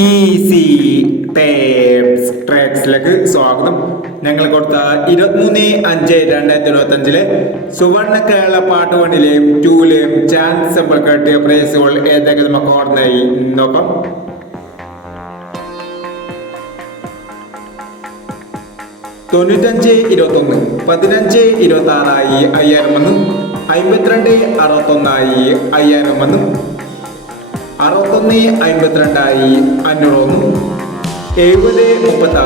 Easy tapes ട്രാക്സിലേക്ക് സ്വാഗതം. ഞങ്ങൾ കൊടുത്ത 23/5/2025 സുവർണ കേരള പാട്ട് 1ലെയും 2ലെയും ചാൻസ് നമ്മൾ കിട്ടിയ പ്രൈസുകൾ ഏതൊക്കെ നമുക്ക് ഓർമ്മയായി നോക്കാം. തൊണ്ണൂറ്റഞ്ച് 21 15 26 5000 52 61 5000 61 52 500 70 36 07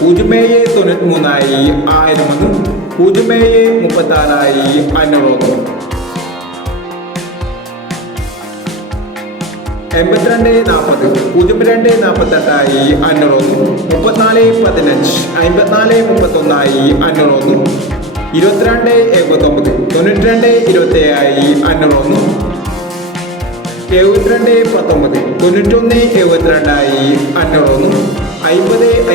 93 1000 07 36 500 82 40 02 48 500 34 15 54 31 500 22 79 92 27 500 72 19 91 72 500 50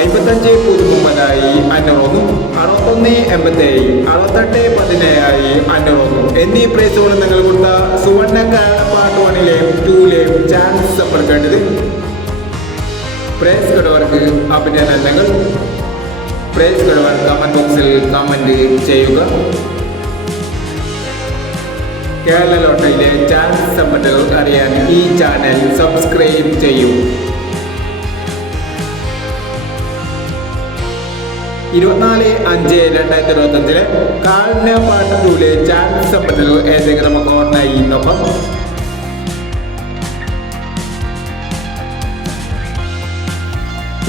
59 55 09 500 61 87 68 17 500 എന്നീ പ്രൈസുകൾ നിങ്ങൾ കൊടുത്ത സുവർണ കേരള പാട്ട് 1ലെയും 2ലെയും ചാൻസ് സമ്പർക്കേണ്ടത്. പ്രൈസ് കിടവർക്ക് അഭിനന്ദനങ്ങൾ. പ്രൈസ് കിടവർ കമന്റ് ബോക്സിൽ കമന്റ് ചെയ്യുക. കേരള ലോട്ടറിയിലെ ചാൻസ് സമ്പത്തുകൾ അറിയാൻ ഈ ചാനൽ സബ്സ്ക്രൈബ് ചെയ്യൂ. 24/5/2025 കാളിന്റെ പാട്ട് 2ലെ ചാൻസ് സമ്പത്തുകൾ ഏതൊക്കെ നമുക്ക് ഓർമ്മയായി നോക്കാം.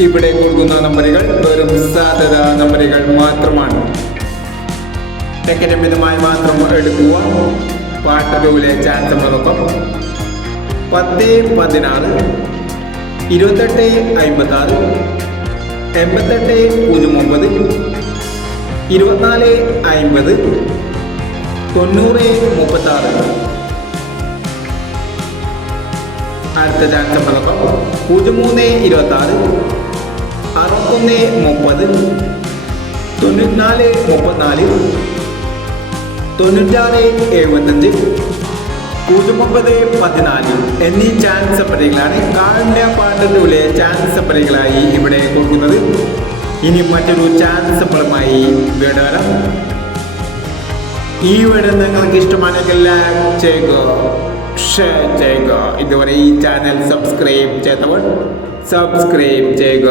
ഇവിടെ കൊടുക്കുന്ന നമ്പറുകൾ വെറും സാധ്യത നമ്പറുകൾ മാത്രമാണ്. ടിക്കറ്റ് മിതമായി മാത്രം എടുക്കുക. പാട്ട് 2ലെ ചാൻസ് നമ്മൾ നോക്കാം. 10 16 28 56 88 09 24 50 90 36. അടുത്ത ചാൻസ് നമ്മൾ നോക്കാം. 03 26 61 30 94 34 96 75 09 14 എന്നീ ചാൻസ് സപ്പറികളാണ് കാളിന്റെ പാട്ട് 2ലെ ചാൻസ് സപ്പറികളായി ഇവിടെ കൊടുക്കുന്നത്. ഇനി മറ്റൊരു ചാൻസ് സപ്പറുമായി വീട് വരാം. ഈ വീട് നിങ്ങൾക്ക് ഇഷ്ടമാണെങ്കിൽ ലൈക്ക് ചെയ്യുക, ഷെയർ ചെയ്യുക. ഇതുവരെ ഈ ചാനൽ സബ്സ്ക്രൈബ് ചെയ്തവർ സബ്സ്ക്രൈബ് ചെയ്യുക.